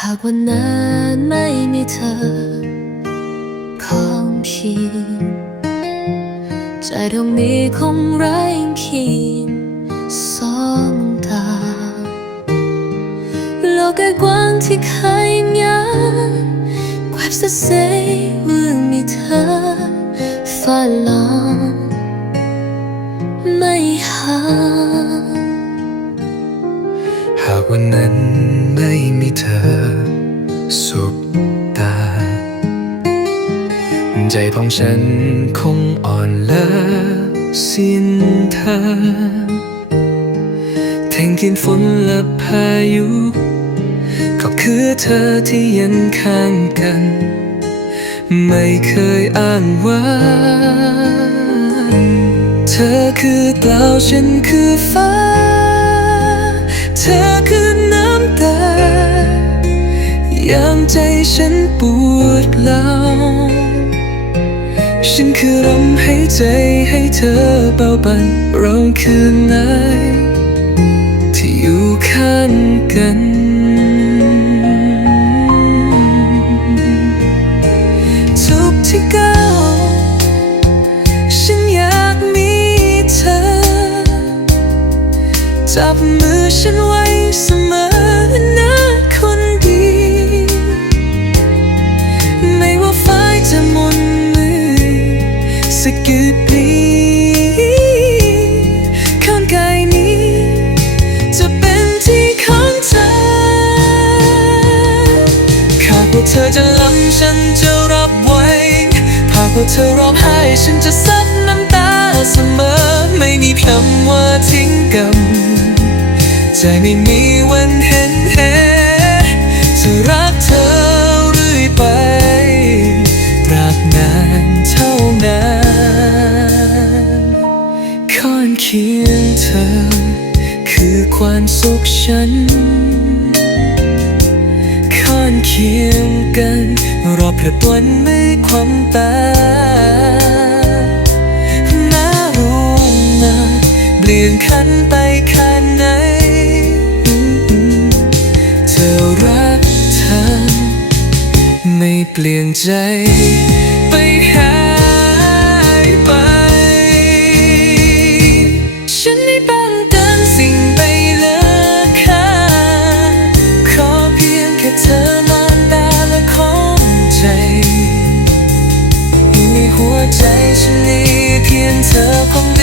หากวันนั้นไม่มีเธอ ของพี่ ใจตรงนี้คงไร้ขีดสองตา โลกกว้างที่เคยยัน Grabs the same with me เธอฝันลองไม่ห่างหากวันนั้น ม่มีเธอสบตา ใจของฉันคงอ่อนล้าสิ้นทางแทงกินฝนและพายุ ก็คือเธอที่ยันข้างกัน ไม่เคยอ้างว้าเธอคือกล่าวฉันคือฟ้า เธอคือ ยามใจฉันปวดร้าวฉันคือลมหายใจให้เธอเบาบันเราคือนายที่อยู่ข้างกันทุกที่ก้าวฉันอยากมีเธอ จับมือฉันไว้ ธอจะล้ำฉันจะรับไว้ หากว่าเธอร้องไห้ฉันจะซับน้ำตาเสมอ ไม่มีคำว่าทิ้งกันใจไม่มีวันเห็นแหจะรักเธอเรื่อยไปตราบนานเท่านานข้อนเคียงเธอ คือความสุขฉันข้อนเคียง กันรอเพื่อตัวนไม่ความตาน่ารู้นะเปลี่ยนขันไปข้างไหน เธอรักเธอ ไม่เปลี่ยนใจ ในหัวใจ